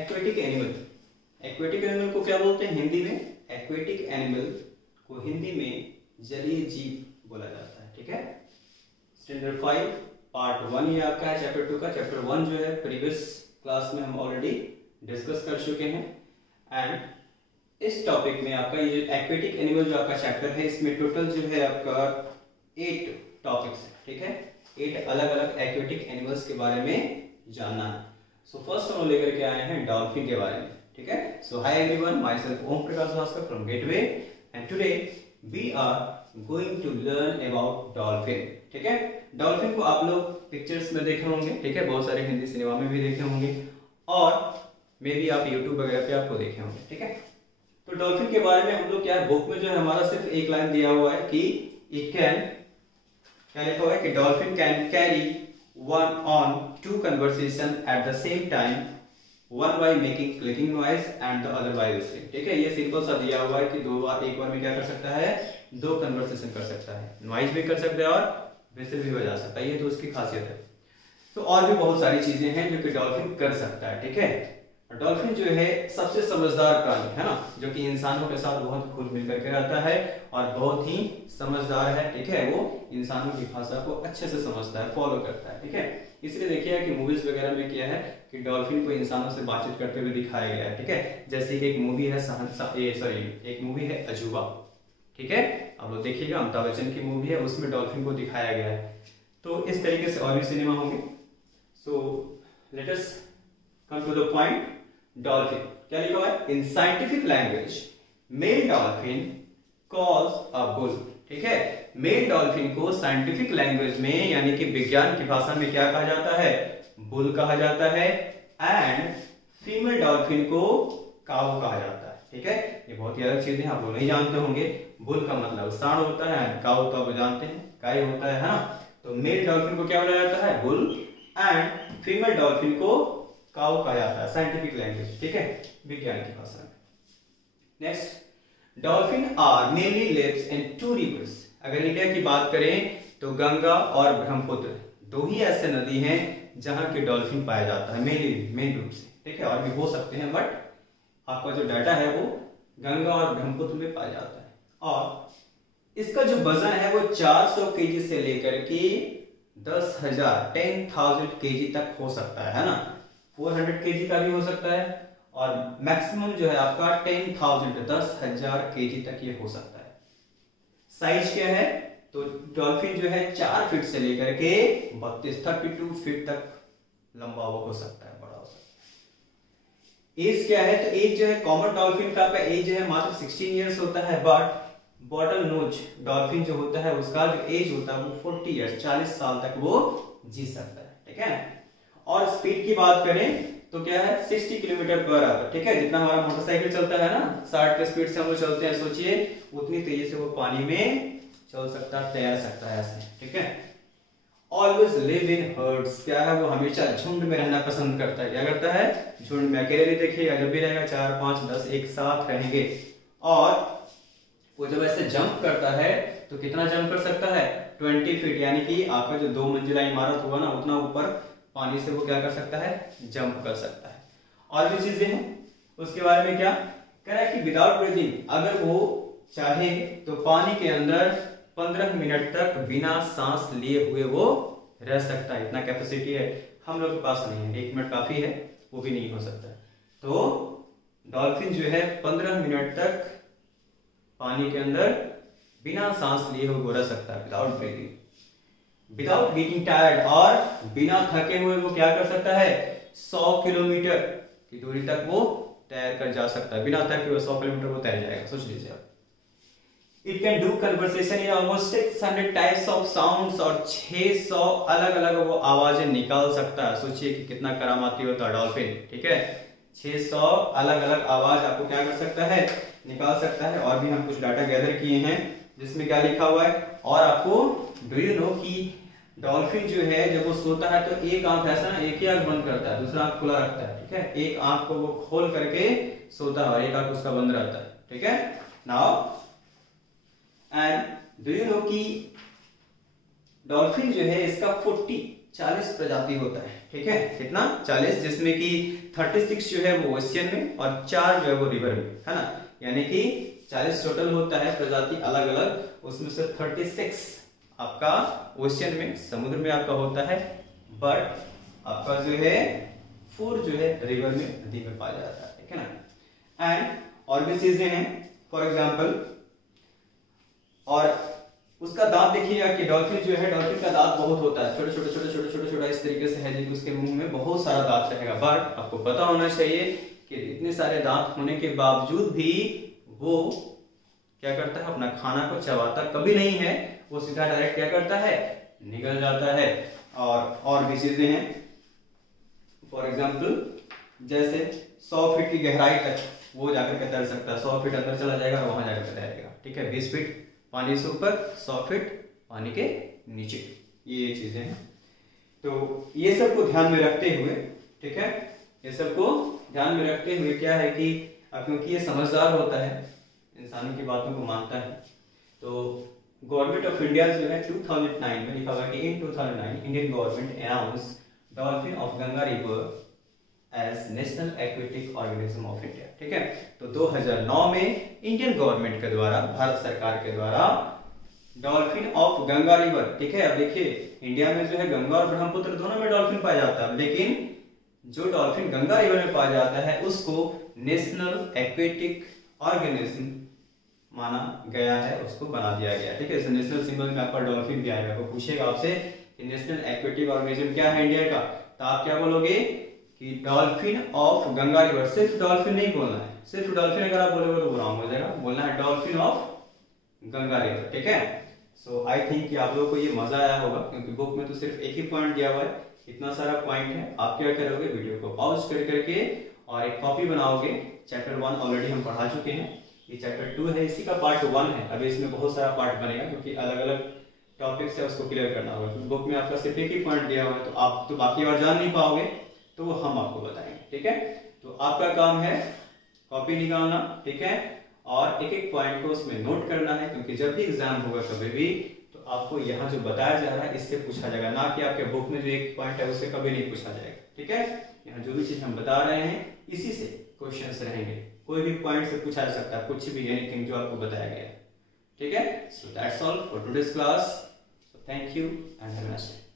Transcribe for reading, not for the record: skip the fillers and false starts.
Aquatic animal, aquatic animal को क्या बोलते हैं हिंदी में? एक्वेटिक एनिमल को हिंदी में जलीय जीव बोला जाता है। ठीक है, स्टैंडर्ड 5 पार्ट 1 ये आपका है चैप्टर 2 का। चैप्टर 1 जो है प्रीवियस क्लास में हम ऑलरेडी डिस्कस कर चुके हैं। एंड इस टॉपिक में आपका ये एक्वेटिक एनिमल जो आपका चैप्टर है, इसमें टोटल जो है आपका 8 टॉपिक्स है। ठीक है, 8 अलग अलग एक्वेटिक एनिमल्स के बारे में जानना है। सो फर्स्ट हम लेकर के आए हैं डॉल्फिन के बारे में। ठीक है, so hi everyone, myself Om Prakash Bhaskar from Gateway and today we are going to learn about dolphin. ठीक है, डॉल्फिन को आप लोग पिक्चर्स में देखे होंगे। ठीक है, बहुत सारे हिंदी सिनेमा में भी देखे होंगे और मे भी आप यूट्यूब वगैरह पे आपको देखे होंगे। ठीक है, तो डॉल्फिन के बारे में हम लोग क्या है, बुक में जो है हमारा सिर्फ एक लाइन दिया हुआ है कि इट कैन, क्या लिखा हुआ है कि dolphin can carry one on two conversation at the same time, one by making clicking noise and the other by whistling. ठीक है, ये सिंपल सा दिया हुआ है कि एक बार में क्या कर सकता है, 2 कन्वर्सेशन कर सकता है, नॉइज भी कर सकता है और विस्ल भी बजा सकता है। ये तो उसकी खासियत है। तो और भी बहुत सारी चीजें हैं जो कि डॉल्फिन कर सकता है। ठीक है, डॉल्फिन जो है सबसे समझदार प्राणी है ना, जो कि इंसानों के साथ बहुत घुल मिल करके रहता है और बहुत ही समझदार है। ठीक है, वो इंसानों की भाषा को अच्छे से समझता है, फॉलो करता है। ठीक है, इसलिए देखिए कि मूवीज वगैरह में क्या है कि डॉल्फिन को इंसानों से बातचीत करते हुए दिखाया गया है। ठीक है, जैसे कि एक मूवी है एक मूवी है अजूबा। ठीक है, आप लोग देखिएगा, अमिताभ बच्चन की मूवी है, उसमें डॉल्फिन को दिखाया गया है। तो इस तरीके से और भी सिनेमा होंगे। So let us come to the point. Dolphin क्या लिखा हुआ है, in scientific language male dolphin calls a bull. ठीक है, मेल डॉल्फिन को साइंटिफिक लैंग्वेज में यानी कि विज्ञान की भाषा में क्या कहा जाता है, बुल कहा जाता है। एंड फीमेल डॉल्फिन को काऊ कहा जाता है। ठीक है, ये बहुत ही अलग चीजें आप लोग नहीं जानते होंगे। बुल का मतलब सांड होता है, काऊ तो आप जानते हैं गाय होता है ना। तो मेल डॉल्फिन को क्या बोला जाता है, बुल, एंड फीमेल डॉल्फिन को काऊ कहा जाता है साइंटिफिक लैंग्वेज। ठीक है, विज्ञान की भाषा में। Next, dolphin are mainly lives in 2 rivers. अगर इंडिया की बात करें तो गंगा और ब्रह्मपुत्र 2 ही ऐसे नदी हैं जहां के डॉल्फिन पाया जाता है मेन रूप से। ठीक है, और भी हो सकते हैं बट आपका जो डाटा है वो गंगा और ब्रह्मपुत्र में पाया जाता है। और इसका जो वजन है वो 400 केजी से लेकर के 10,000 केजी तक हो सकता है ना। 400 केजी का भी हो सकता है और मैक्सिमम जो है आपका 10,000 केजी तक ये हो सकता है। साइज क्या है, तो डॉल्फिन जो है 4 फीट से लेकर के 32 फीट तक लंबा वो हो सकता है, बड़ा हो सकता है। एज क्या है, तो एज जो है कॉमन डॉल्फिन का एज जो है मात्र 16 इयर्स होता है। बट बॉटल नोज डॉल्फिन जो होता है उसका जो एज होता है वो 40 इयर्स 40 साल तक वो जी सकता है। ठीक है, और स्पीड की बात करें तो क्या है 60 किलोमीटर पर आवर। ठीक है, जितना हमारा मोटरसाइकिल चलता है ना 60 की स्पीड से हम लोग चलते हैं, सोचिए उतनी तेजी से वो पानी में चल सकता है, तैर सकता है ऐसे। ठीक है, ऑलवेज लिव इन हर्ड्स, क्या है वो हमेशा झुंड में रहना पसंद करता है। क्या करता है, झुंड में, अकेले नहीं देखिएगा, जब भी रहेगा 4, 5, 10 एक साथ रहेंगे। और वो जब ऐसे जंप करता है तो कितना जंप कर सकता है, 20 फीट, यानी कि आपका जो 2 मंजिला इमारत हुआ ना उतना ऊपर पानी से वो क्या कर सकता है, जंप कर सकता है। और भी चीजें हैं उसके बारे में, क्या कह रहा है कि विदाउट ब्रीदिंग, अगर वो चाहे तो पानी के अंदर 15 मिनट तक बिना सांस लिए हुए वो रह सकता है। इतना कैपेसिटी है, हम लोग के पास नहीं है। 1 मिनट काफी है, वो भी नहीं हो सकता। तो डॉल्फिन जो है 15 मिनट तक पानी के अंदर बिना सांस लिए हुए वो रह सकता है, without breathing, without getting tired, और बिना थके हुए वो क्या कर सकता है, 100 किलोमीटर की दूरी तक वो तैर कर जा सकता है। बिना थके हुए 100 किलोमीटर वो तैर जाएगा, सोच लीजिए आप। It can do conversation in almost 600 types of sounds, और 600 अलग अलग वो आवाजें निकाल सकता है। सोचिए कि कितना करामाती होता है डॉल्फिन। ठीक है, 600 अलग अलग आवाज आपको क्या कर सकता है, निकाल सकता है। और भी हम कुछ डाटा गैदर किए हैं जिसमें क्या लिखा हुआ है। और आपको डू यू नो कि डॉल्फिन जो है जब वो सोता है तो एक आंख ऐसा ना, एक ही आंख बंद करता है, दूसरा आंख खुला रखता है। ठीक है, एक आंख को वो खोल करके सोता है और एक आंख उसका बंद रहता है। ठीक है, now and do you know कि डॉल्फिन जो है इसका 40 40 प्रजाति होता है, ठीक है, कितना 40, जिसमें कि 36 जो है वो ओशियन में और 4 जो है वो रिवर में, है ना, यानी कि 40 टोटल होता है प्रजाति अलग अलग, उसमें से 36 आपका ओशियन में समुद्र में आपका होता है, बट आपका जो है 4 जो है रिवर में नदी में पाया जाता है, ठीक है ना। एंड और भी चीजें हैं, फॉर एग्जाम्पल, और उसका दांत देखिएगा कि डॉल्फिन जो है, डॉल्फिन का दांत बहुत होता है, छोटे छोटे छोटे छोटे छोटे छोटा इस तरीके से है, जिसके उसके मुंह में बहुत सारा दांत रहेगा, बट आपको पता होना चाहिए कि इतने सारे दांत होने के बावजूद भी वो क्या करता है, अपना खाना को चबाता कभी नहीं है, वो सीधा डायरेक्ट क्या करता है, निगल जाता है। और भी चीजें हैं, फॉर एग्जाम्पल जैसे 100 फीट की गहराई तक वो जाकर के तैर सकता है, 100 फीट अंदर चला जाएगा और वहां जाकर के तैरेगा, ठीक है, 20 फीट पानी से ऊपर, 100 फीट पानी के नीचे, ये चीजें हैं। तो ये सबको ध्यान में रखते हुए, ठीक है, ये सबको ध्यान में रखते हुए क्या है कि क्योंकि ये समझदार होता है, इंसानों की बातों को मानता है, तो गवर्नमेंट ऑफ इंडिया जो है 2009 में लिखा हुआ है कि in 2009 Indian government announce dolphin of Ganga river as national aquatic organism of India, ठीक है। तो 2009 में इंडियन गवर्नमेंट के द्वारा, भारत सरकार के द्वारा डॉल्फिन ऑफ गंगा रिवर, ठीक है। अब देखिए इंडिया में जो है गंगा और ब्रह्मपुत्र दोनों में डॉल्फिन पाया जाता है, लेकिन जो डॉल्फिन गंगा रिवर में पाया जाता है उसको नेशनल एक्वेटिक ऑर्गेनिज्म माना गया है, उसको बना दिया गया, ठीक है। नेशनल सिंबल में आपका डॉल्फिन भी आएगा, तो पूछेगा आपसे कि नेशनल एक्वेटिक ऑर्गेनिज्म क्या है इंडिया का, तो आप क्या बोलोगे कि डॉल्फिन ऑफ गंगा रिवर, सिर्फ डॉल्फिन नहीं बोलना है, सिर्फ डॉल्फिन अगर आप बोलोगे तो रॉन्ग हो जाएगा, बोलना है डॉल्फिन ऑफ गंगा रिवर, ठीक है। सो आई थिंक कि आप लोगों को ये मजा आया होगा, क्योंकि बुक में तो सिर्फ एक ही पॉइंट दिया हुआ है, इतना सारा पॉइंट है। आप क्या करोगे, वीडियो को पॉज कर करके और एक कॉपी बनाओगे, चैप्टर 1 ऑलरेडी हम पढ़ा चुके हैं, ये चैप्टर 2 है, इसी का पार्ट 1 है, अभी इसमें बहुत सारा पार्ट बनेगा, क्योंकि अलग अलग टॉपिक्स है, उसको क्लियर करना होगा। तो बुक में आपका सिर्फ एक ही पॉइंट दिया हुआ है, तो आप तो बाकी और जान नहीं पाओगे, तो वो हम आपको बताएंगे, ठीक है। तो आपका काम है कॉपी निकालना, ठीक है, और एक एक पॉइंट को उसमें नोट करना है, क्योंकि जब भी एग्जाम होगा कभी भी, तो आपको यहाँ जो बताया जा रहा है इससे पूछा जाएगा, ना कि आपके बुक में जो एक पॉइंट है उससे कभी नहीं पूछा जाएगा, ठीक है। यहाँ जो भी चीज हम बता रहे हैं इसी से क्वेश्चंस रहेंगे, कोई भी पॉइंट से पूछा जा सकता है, कुछ भी, एनीथिंग जो आपको बताया गया है, ठीक है। So that's all for today's class, thank you and have a nice day.